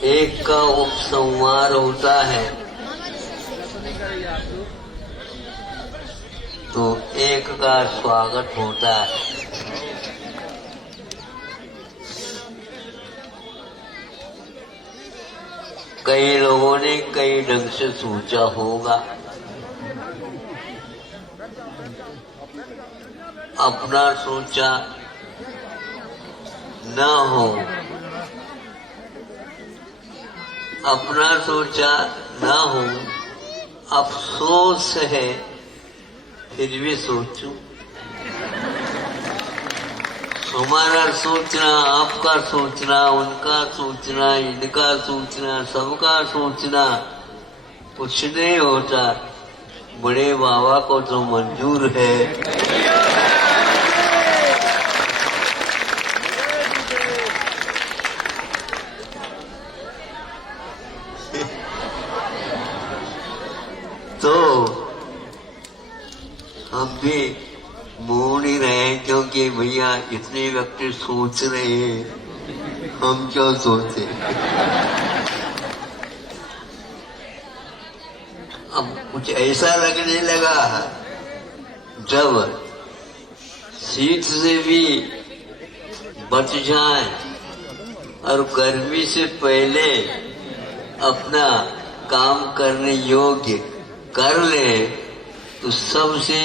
एक का उपसंहार होता है तो एक का स्वागत होता है। कई लोगों ने कई ढंग से सोचा होगा, अपना सोचा न हो, अपना सोचा न हो, अफसोस है फिर भी सोचूं। हमारा सोचना, आपका सोचना, उनका सोचना, इनका सोचना, सबका सोचना कुछ नहीं होता, बड़े बाबा को तो मंजूर है। तो हम भी मोड़ ही रहे हैं, क्योंकि भैया इतने व्यक्ति सोच रहे हैं, हम क्यों सोचे। अब कुछ ऐसा लगने लगा जब शीत से भी बच जाए और गर्मी से पहले अपना काम करने योग्य कर ले, तो सबसे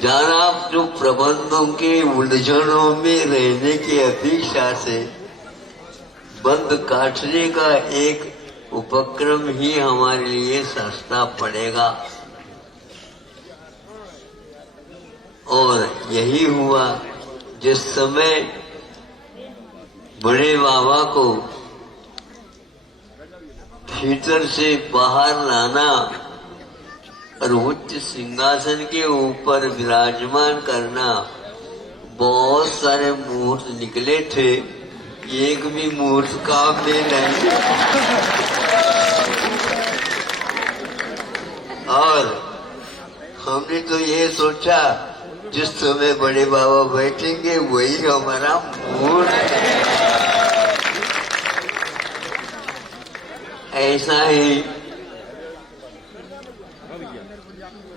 ज्यादा जो प्रबंधों के उलझनों में रहने की अपेक्षा से बंद काटने का एक उपक्रम ही हमारे लिए सस्ता पड़ेगा। और यही हुआ जिस समय बड़े बाबा को भीतर से बाहर लाना और उच्च सिंहासन के ऊपर विराजमान करना, बहुत सारे मुहूर्त निकले थे, एक भी मुहूर्त काम में नहीं। और हमने तो ये सोचा जिस समय बड़े बाबा बैठेंगे वही हमारा मुहूर्त। ऐसा ही,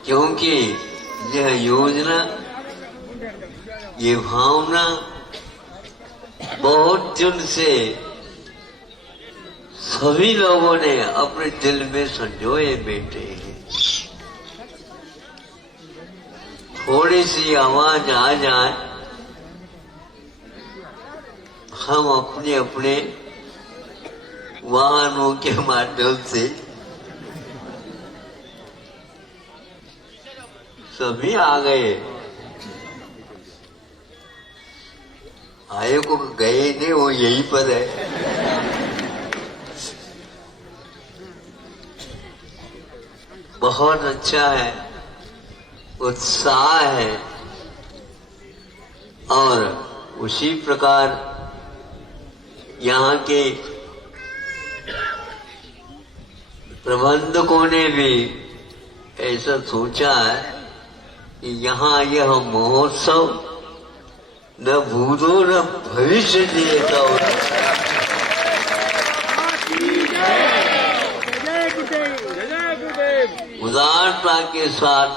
क्योंकि यह योजना, ये भावना बहुत दिन से सभी लोगों ने अपने दिल में संजोए बैठे हैं। थोड़ी सी आवाज आ जाए, हम अपने अपने वाहनों के माध्यम से सभी आ गए। आए को गए नहीं, वो यहीं पर है। बहुत अच्छा है, उत्साह है। और उसी प्रकार यहाँ के प्रबंधकों ने भी ऐसा सोचा है कि यहाँ यह महोत्सव न भूतो न भविष्य देता हो। उदारता के साथ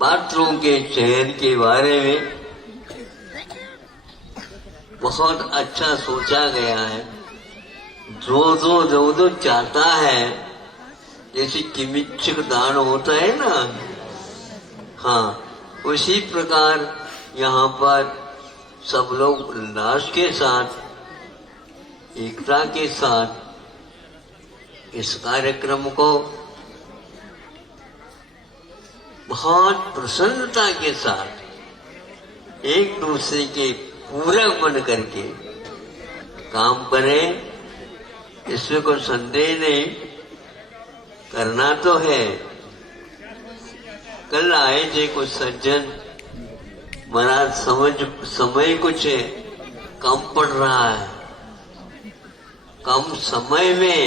पात्रों के चयन के बारे में बहुत अच्छा सोचा गया है। जो चाहता है, जैसे किमिच्छक दान होता है ना, हाँ, उसी प्रकार यहाँ पर सब लोग उल्लास के साथ, एकता के साथ इस कार्यक्रम को बहुत प्रसन्नता के साथ एक दूसरे के पूरक बन करके काम करें, इसमें कोई संदेह नहीं। करना तो है। कल आए थे कुछ सज्जन, महाराज समय कुछ कम पड़ रहा है, कम समय में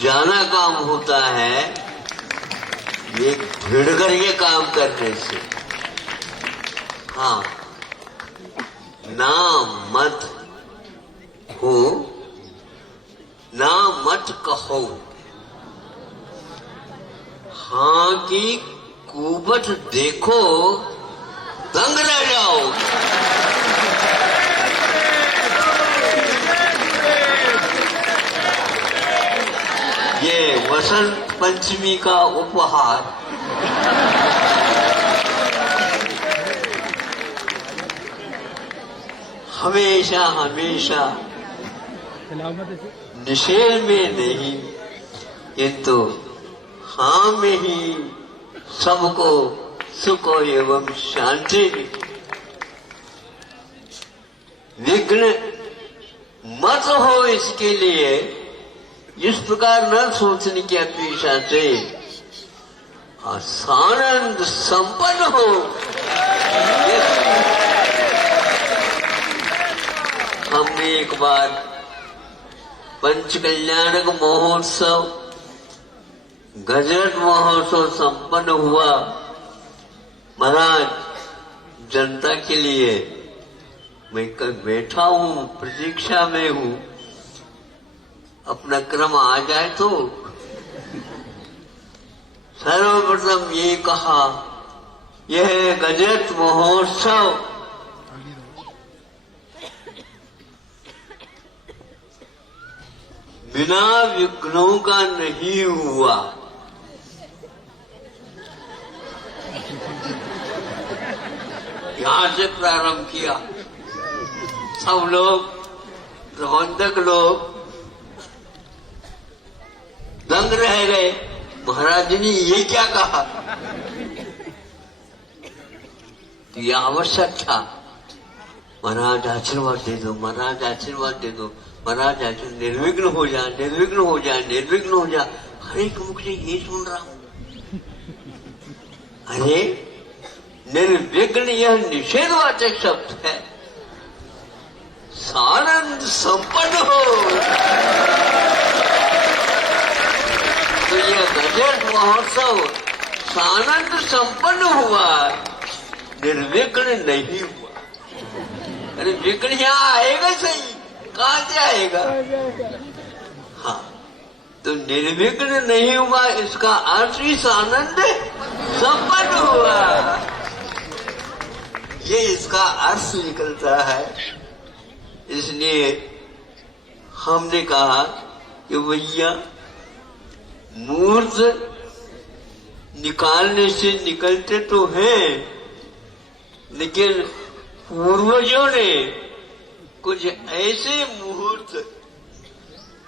ज्यादा काम होता है, ये भिड़ करके काम करने से। हाँ, ना मत हो देखो दंग रह जाओ। ये वसंत पंचमी का उपहार। हमेशा हमेशा निषेध में नहीं, किंतु हाँ में ही सबको सुख एवं शांति। विघ्न मत हो, इसके लिए इस प्रकार न सोचने की अपेक्षा से आनंद संपन्न हो। हमने एक बार पंच कल्याणक महोत्सव, गजरत महोत्सव संपन्न हुआ। महाराज, जनता के लिए मैं कल बैठा हूँ, प्रतीक्षा में हूँ, अपना क्रम आ जाए तो। सर्वप्रथम ये कहा, यह गजरत महोत्सव बिना विघ्नों का नहीं हुआ। यहां से प्रारंभ किया। सब लोग, प्रबंधक लोग दंग रह गए। महाराज ने ये क्या कहा? यह आवश्यक था। महाराज आशीर्वाद दे दो, महाराज आशीर्वाद दे दो, महाराज आशीर्वाद, निर्विघ्न हो जा, निर्विघ्न हो जा, निर्विघ्न हो जा। हर एक मुख से ये सुन रहा हूं। अरे निर्विघ्न यह निषेधवाचक शब्द है। सानंद संपन्न हो। तो यह गजरत महोत्सव सानंद संपन्न हुआ, निर्विघ्न नहीं हुआ। अरे विघ्न यहाँ आएगा सही, कहां से आएगा? हाँ, तो निर्विघ्न नहीं हुआ, इसका अर्थ ही आनंद संपन्न हुआ। ये इसका अर्थ निकलता है। इसलिए हमने कहा कि भैया मुहूर्त निकालने से निकलते तो हैं, लेकिन पूर्वजों ने कुछ ऐसे मुहूर्त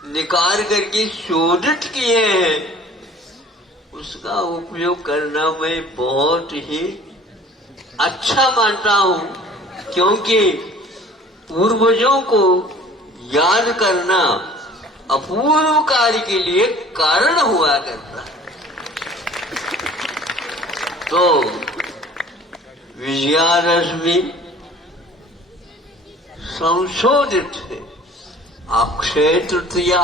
निकाल करके शोधित किए हैं, उसका उपयोग करना मैं बहुत ही अच्छा मानता हूं, क्योंकि पूर्वजों को याद करना अपूर्व कार्य के लिए कारण हुआ करता है। तो विजयादशमी संशोधित है, अक्षय तृतीया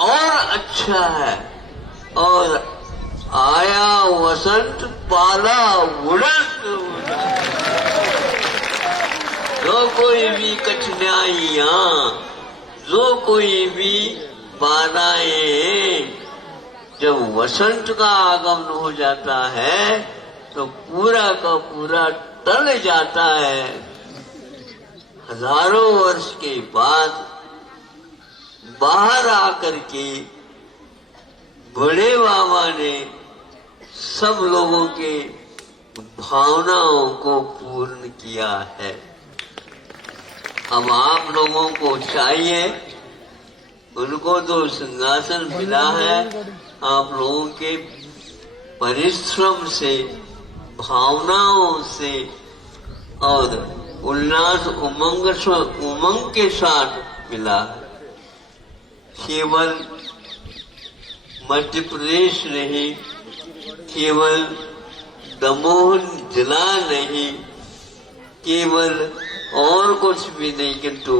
और अच्छा है। और आया वसंत पाला उड़न। जो कोई भी कठिनाइयां, जो कोई भी बाधाएं, जब वसंत का आगमन हो जाता है तो पूरा का पूरा टल जाता है। हजारों वर्ष के बाद बाहर आकर के बड़े बाबा ने सब लोगों के भावनाओं को पूर्ण किया है। अब आप लोगों को चाहिए, उनको तो सिंहासन मिला है, आप लोगों के परिश्रम से, भावनाओं से और उल्लास उमंग के साथ मिला है। केवल मध्य प्रदेश नहीं, केवल दमोह जिला नहीं, केवल और कुछ भी नहीं, किंतु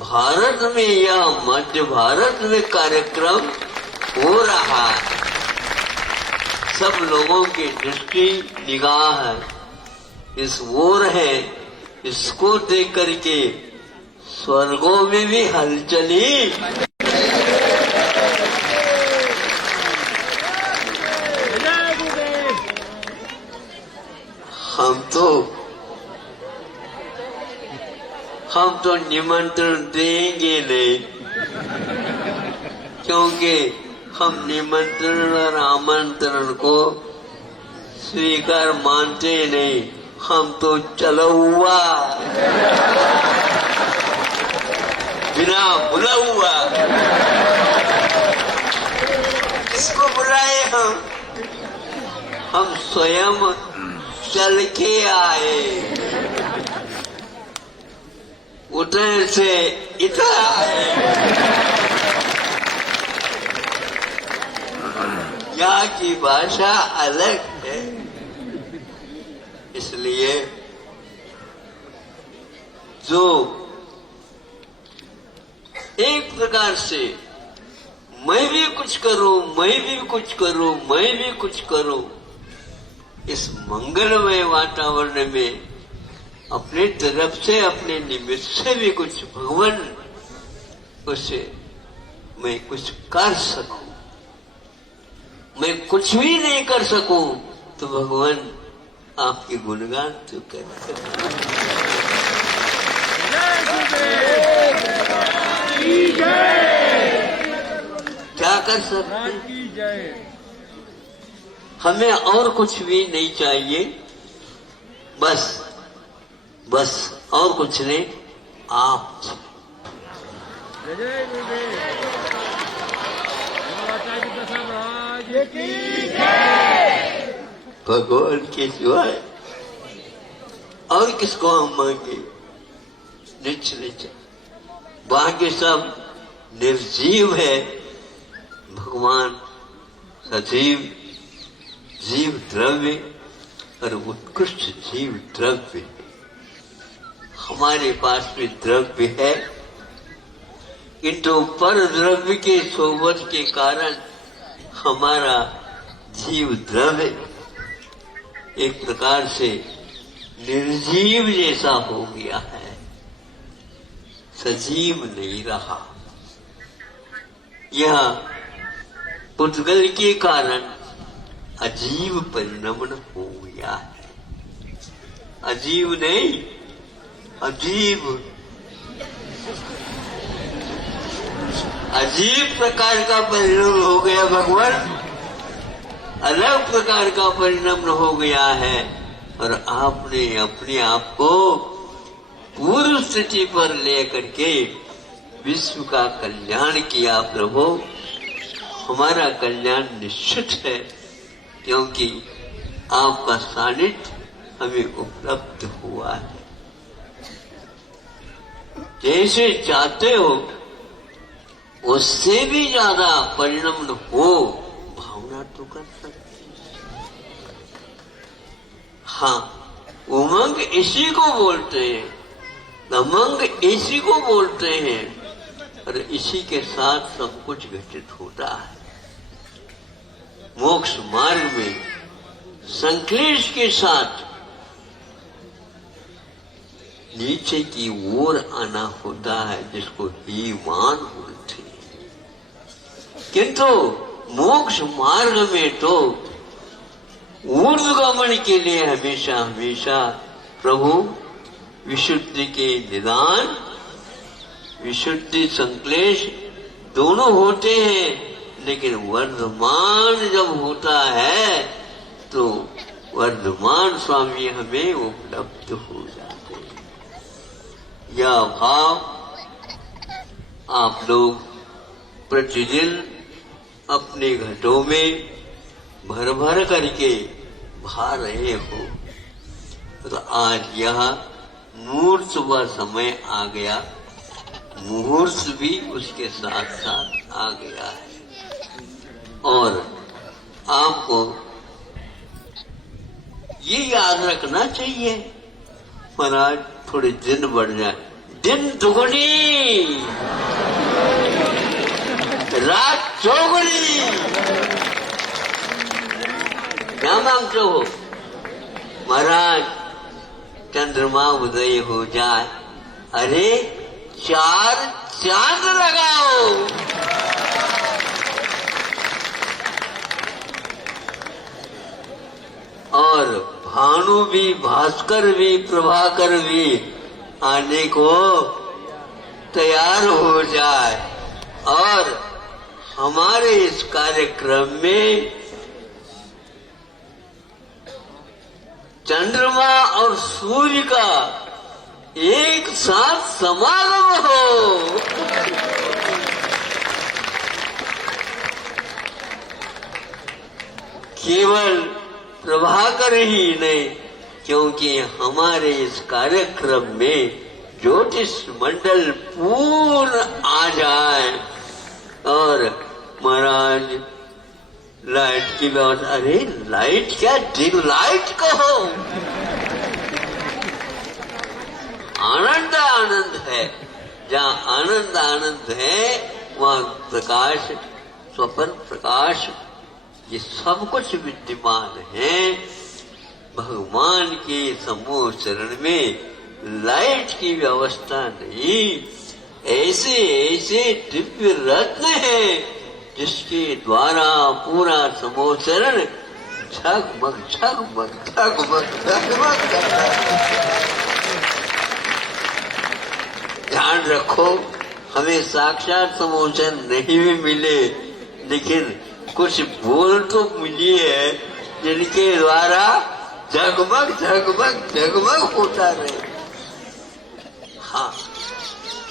भारत में या मध्य भारत में कार्यक्रम हो रहा है। सब लोगों की दृष्टि निगाह इस ओर है। इसको देख करके स्वर्गों में भी हलचली हम तो निमंत्रण देंगे नहीं, क्योंकि हम निमंत्रण और आमंत्रण को स्वीकार मानते नहीं। हम तो चलो हुआ, बिना बुला हुआ। किसको बुलाए हम स्वयं चल के आए, उधर से इधर आए। यहाँ की भाषा अलग है, इसलिए जो एक प्रकार से मैं भी कुछ करूं, मैं भी कुछ करूं, मैं भी कुछ करूं, इस मंगलमय वातावरण में अपने तरफ से, अपने निमित्त से भी कुछ भगवान उसे मैं कुछ कर सकूं। मैं कुछ भी नहीं कर सकूं तो भगवान आपके गुणगान तो कर। क्या कर सकते, हमें और कुछ भी नहीं चाहिए, बस और कुछ नहीं, आप। भगवान के सिवाय और किसको हम मांगे? निच बाकी सब निर्जीव है, भगवान सजीव जीव द्रव्य और उत्कृष्ट जीव द्रव्य। हमारे पास भी द्रव्य है, किंतु पर द्रव्य के सोबत के कारण हमारा जीव द्रव्य एक प्रकार से निर्जीव जैसा हो गया है, सजीव नहीं रहा। यह पुद्गल के कारण अजीव परिणमन हो गया है। अजीव नहीं, अजीब प्रकार का परिणाम हो गया भगवान, अलग प्रकार का परिणाम हो गया है। और आपने अपने आप को पूर्व स्थिति पर लेकर के विश्व का कल्याण किया। प्रभु, हमारा कल्याण निश्चित है, क्योंकि आपका सानिध्य हमें उपलब्ध हुआ है। जैसे चाहते हो उससे भी ज्यादा परिणाम हो, भावना तो कर सकते। हाँ, उमंग इसी को बोलते हैं, दमंग इसी को बोलते हैं, और इसी के साथ सब कुछ घटित होता है। मोक्ष मार्ग में संक्लेश के साथ नीचे की ओर आना होता है, जिसको हीमान बोलते हैं। किंतु मोक्ष मार्ग में तो ऊर्ध्वगमन के लिए हमेशा हमेशा प्रभु विशुद्धि के निदान, विशुद्धि संक्लेश दोनों होते हैं, लेकिन वर्धमान जब होता है तो वर्धमान स्वामी हमें उपलब्ध हो जाते हैं। यह भाव आप लोग प्रतिदिन अपने घटों में भर भर करके भा रहे हो। तो आज यह मुहूर्त व समय आ गया, मुहूर्त भी उसके साथ साथ आ गया है। और आपको ये याद रखना चाहिए, महाराज थोड़े दिन बढ़ जाए, दिन दुगुनी रात चौगुनी। क्या मांगते हो महाराज? चंद्रमा उदय हो जाए, अरे 4 चांद लगाओ। और भानु भी, भास्कर भी, प्रभाकर भी आने को तैयार हो जाए और हमारे इस कार्यक्रम में चंद्रमा और सूर्य का एक साथ समागम हो। केवल प्रभाकर ही नहीं, क्योंकि हमारे इस कार्यक्रम में ज्योतिष मंडल पूर्ण आ जाए और महाराज लाइट की व्यवस्था। अरे लाइट क्या, डिम लाइट कहो। आनंद आनंद है, जहाँ आनंद आनंद है वहाँ प्रकाश, स्वपन प्रकाश, ये सब कुछ विद्यमान है। भगवान के समूह चरण में लाइट की व्यवस्था नहीं, ऐसे ऐसे दिव्य रत्न है जिसके द्वारा पूरा समूह चरण झगमग झगमग झगमग झगमग करता है। ध्यान रखो, हमें साक्षात समूह चरण नहीं भी मिले, लेकिन कुछ बोल तो मिली है जिनके द्वारा जगमग जगमग जगमग होता रहे। हाँ,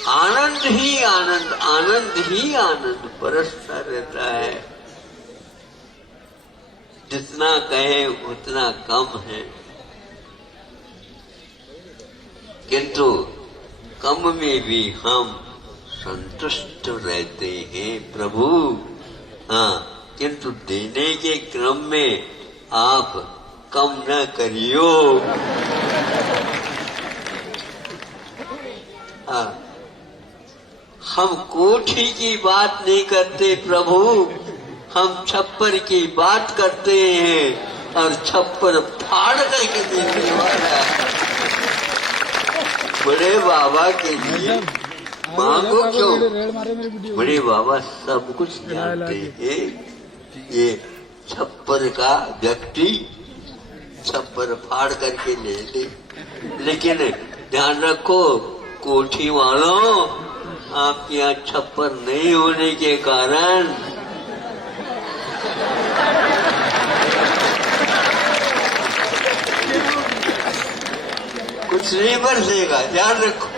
आनंद ही आनंद, आनंद ही आनंद बरसता रहता है। जितना कहे उतना कम है, किंतु कम में भी हम संतुष्ट रहते हैं प्रभु। हाँ, किंतु देने के क्रम में आप कम न करियो। हाँ, हम कोठी की बात नहीं करते प्रभु, हम छप्पर की बात करते हैं और छप्पर फाड़ करके देने वाला है। बड़े बाबा के लिए मांगो क्यों, बड़े बाबा सब कुछ जानते हैं। ये छप्पर का व्यक्ति छप्पर फाड़ करके ले ले, लेकिन ध्यान रखो कोठी वालों, आपके यहाँ छप्पर नहीं होने के कारण कुछ नहीं बरसेगा। ध्यान रखो।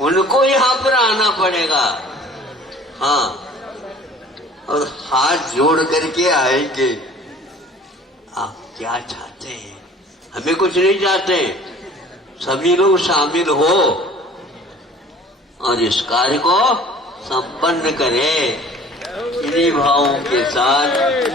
उनको यहाँ पर आना पड़ेगा। हाँ, और हाथ जोड़ करके आएंगे। आप क्या चाहते हैं? हमें कुछ नहीं चाहते, सभी लोग शामिल हो और इस कार्य को संपन्न करें। इन्हीं भावों के साथ